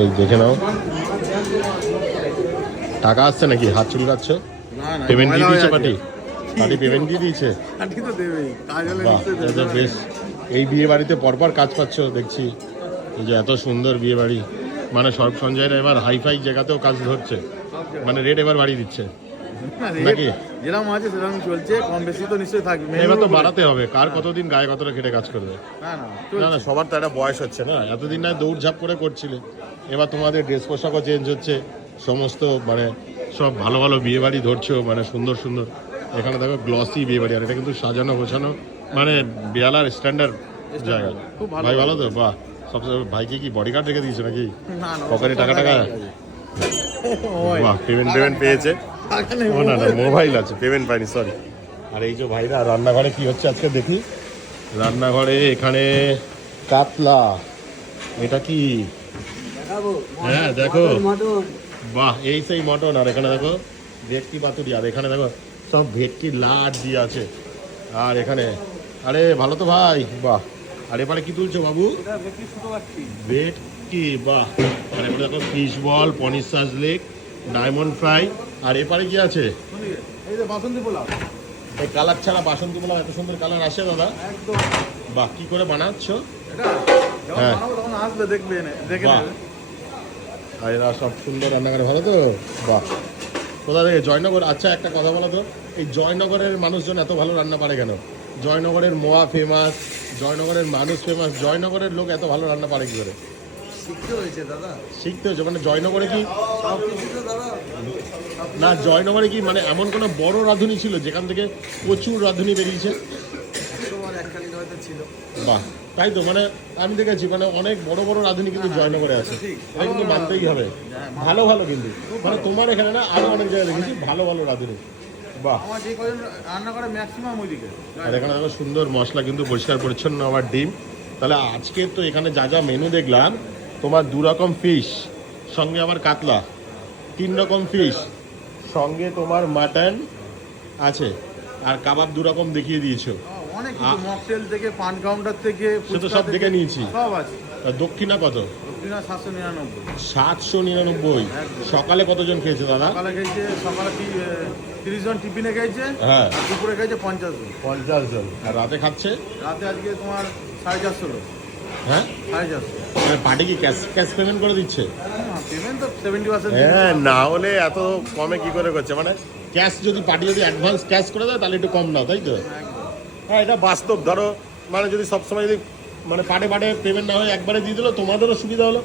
এই দেখে নাও, টাকা আসছে নাকি? হাত চুলকাচ্ছ? পেমেন্ট দিয়ে দিয়েছে পার্টি? পার্টি পেমেন্ট দিয়ে দিয়েছে? বাহ, এটা বেশ। এই বিয়ে বাড়িতে পরপর কাজ পাচ্ছ দেখছি। এই যে এত সুন্দর বিয়ে বাড়ি, মানে সব সঞ্জয়রা এবার হাইফাই জায়গাতেও কাজ ধরছে, মানে রেট এবার বাড়িয়ে দিচ্ছে নাকি? যেরকম আছে সেরকম চলছে, কম বেশি তো নিশ্চয়ই থাকবে। এবার তো বাড়াতে হবে, কার কতদিন গায়ে কতটা খেটে কাজ করবে। না না না না, সবার তো একটা বয়স হচ্ছে না, এতদিন না দৌড়ঝাঁপ করে করছিলে, এবার তোমাদের ড্রেস পোশাকও চেঞ্জ হচ্ছে, সমস্ত মানে সব ভালো ভালো বিয়ে বাড়ি ধরছো, মানে সুন্দর সুন্দর। এখানে দেখো গ্লসি বিয়ে বাড়ি, আর এটা কিন্তু সাজানো গোছানো, মানে বেয়ালার স্ট্যান্ডার্ড জায়গা। খুব ভালো। ভাই ভালো তো? বাহ, সবচেয়ে ভাইকে কি বডিগার্ড রেখে দিয়েছো নাকি? না না, পকেটে টাকা টাকা? ওই বাহ, পেমেন্ট পেয়েছে। টাকা নেই, ও না না, মোবাইল আছে, পেমেন্ট পাইনি, সরি। আর এই যে ভাইরা রান্নাঘরে কি হচ্ছে আজকে দেখি। রান্নাঘরে এখানে কাতলা, এটা কি? হ্যাঁ দেখো, বাহ, এই সেই মটন। আর এখানে দেখো ভেটকি পাতুরি, আর এখানে দেখো সব ভেটকি লাট দিয়ে আছে। আর এখানে, আরে ভালো তো ভাই, বাহ। আর এবারে কি তুলছো বাবু? ভেটকি, বাহ। আর এবারে দেখো ফিশ বল, পনির সাজলেক, ডায়মন্ড ফ্রাই। আর এপারে কি আছে? এই যে বাসন্তী পোলাও, এই কালার ছাড়া বাসন্তী পোলাও এত সুন্দর কালার আসে দাদা? একদম। বাহ, কি করে বানাচ্ছ? এটা যখন হ্যাঁ। বানাবো তখন আসবে, দেখবে, দেখে বাহ। নেবে। আর এরা সব সুন্দর রান্না করে, ভালো তো? বাহ। কোথা থেকে? জয়নগর? আচ্ছা একটা কথা বলো তো, এই জয়নগরের মানুষজন এত ভালো রান্না পারে কেন? জয়নগরের মোয়া ফেমাস, জয়নগরের মানুষ ফেমাস, জয়নগরের লোক এত ভালো রান্না পারে কি করে? শিখতে হয়েছে দাদা, শিখতে হচ্ছে মানে? জয়নগরে কি সব কিছু তো দাদা। না, জয়নগরে কি মানে এমন কোনো বড় রাঁধুনি ছিল যেখান থেকে প্রচুর রাঁধুনি বেরিয়েছে? তোমার একখানি হয়তো ছিল। বাহ, তাই তো, মানে আমি দেখেছি মানে অনেক বড় বড় রাঁধুনি কিন্তু জয়নগরে আছে, এটা কিন্তু মানতেই হবে। ভালো ভালো কিন্তু, মানে তোমার এখানে না, আরো অনেক জায়গায় দেখেছি ভালো ভালো রাঁধুনি। বাহ। আমার যে কজন রান্না করে ম্যাক্সিমাম ওইদিকে। আর এখানে দেখো সুন্দর মশলা, কিন্তু পরিষ্কার পরিচ্ছন্ন আবার ডিম। তাহলে আজকে তো এখানে যা যা মেনু দেখলাম, তোমার 2 রকম ফিশ, সঙ্গে আবার কাতলা, 3 রকম ফিশ, সঙ্গে তোমার মাটন আছে, আর কাবাব 2 রকম দেখিয়ে দিয়েছো। অনেক কিছু, মকটেল থেকে, পান কাউন্টার থেকে, সে তো ফুচকা সব থেকে, দেখে নিয়েছি। সব আছে। আর দক্ষিণা কত? দক্ষিণা 799। 799। সকালে কতজন খেয়েছে দাদা? সকালে খেয়েছে, সকালে 30 জন টিফিনে খেয়েছে, হ্যাঁ, আর দুপুরে খেয়েছে 50 জন। 50 জন। আর রাতে খাচ্ছে? রাতে আজকে তোমার 450 লোক। হ্যাঁ, 450। পার্টি কি ক্যাশ ক্যাশ পেমেন্ট করে দিচ্ছে? পেমেন্ট তো 70%। হ্যাঁ, না হলে এত কমে কি করে করছে? মানে ক্যাশ যদি পার্টি যদি অ্যাডভান্স ক্যাশ করে দেয় তাহলে একটু কম নাও, তাই তো? হ্যাঁ, এটা বাস্তব। ধরো মানে যদি সবসময় যদি মানে পাটে পাটে পেমেন্ট না হয় একবারে দিয়ে দিলো, তোমাদেরও সুবিধা হলো,